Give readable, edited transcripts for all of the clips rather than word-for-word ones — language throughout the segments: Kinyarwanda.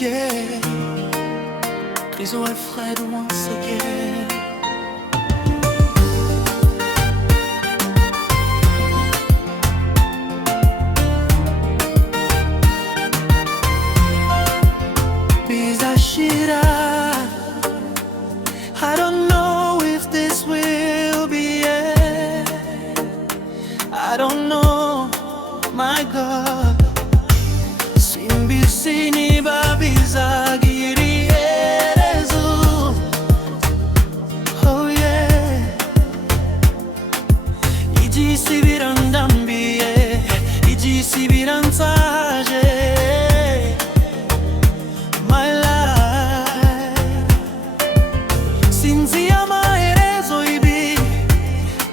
yeah. Is Alfred once again. Bizashira, I don't know if this will be it. I don't know, my God. Simbisini babizagiri erezu. Oh yeah. Ijisi birandambiye, ijisi biransaje. My life sinzi amaherezo ibi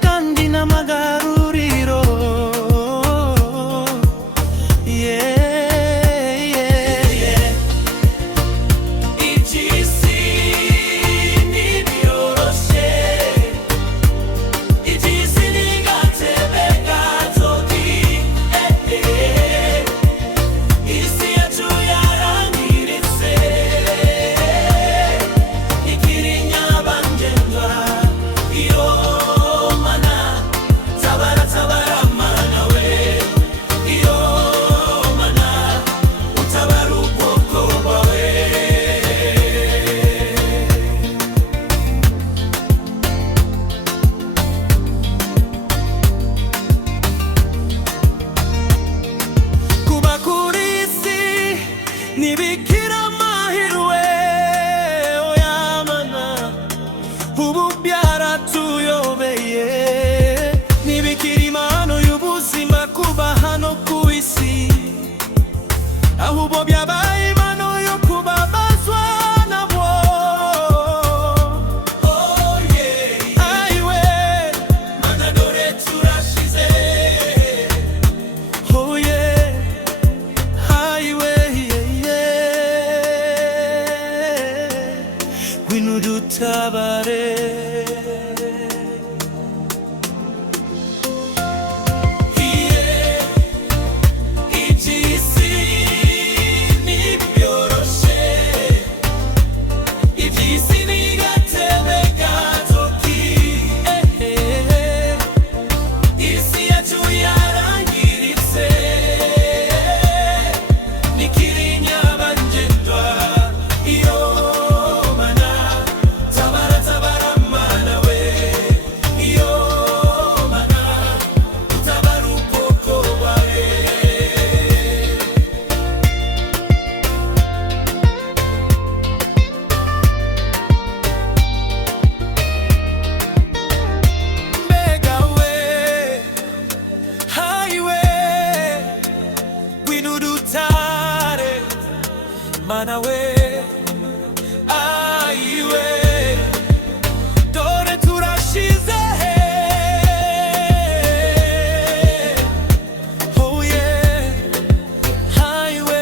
kandi n'amagaruriro. Nibikira mahirwe oyamana ubu byaratuyobeye. Nibikira impano y'ubuzima kuba hano ku isi, ahubwo byabaye impano yo kubabazwa nabo. Oh yeah, ayiwe mana dore turashize. Oh yeah, ayiwe dutabare. Mana we, ayiwe, dore turashize. Oh yeah, ayiwe,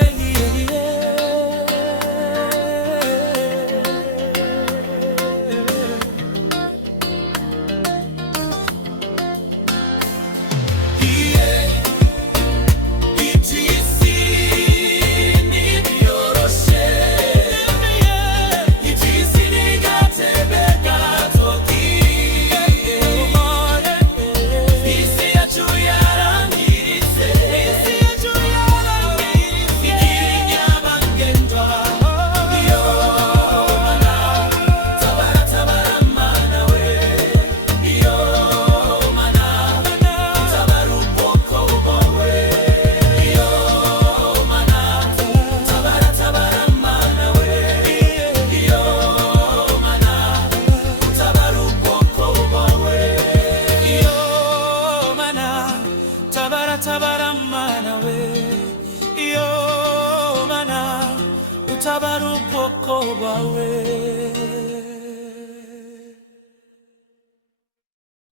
tabara mana we, yo mana utabaru bwoko bwawe.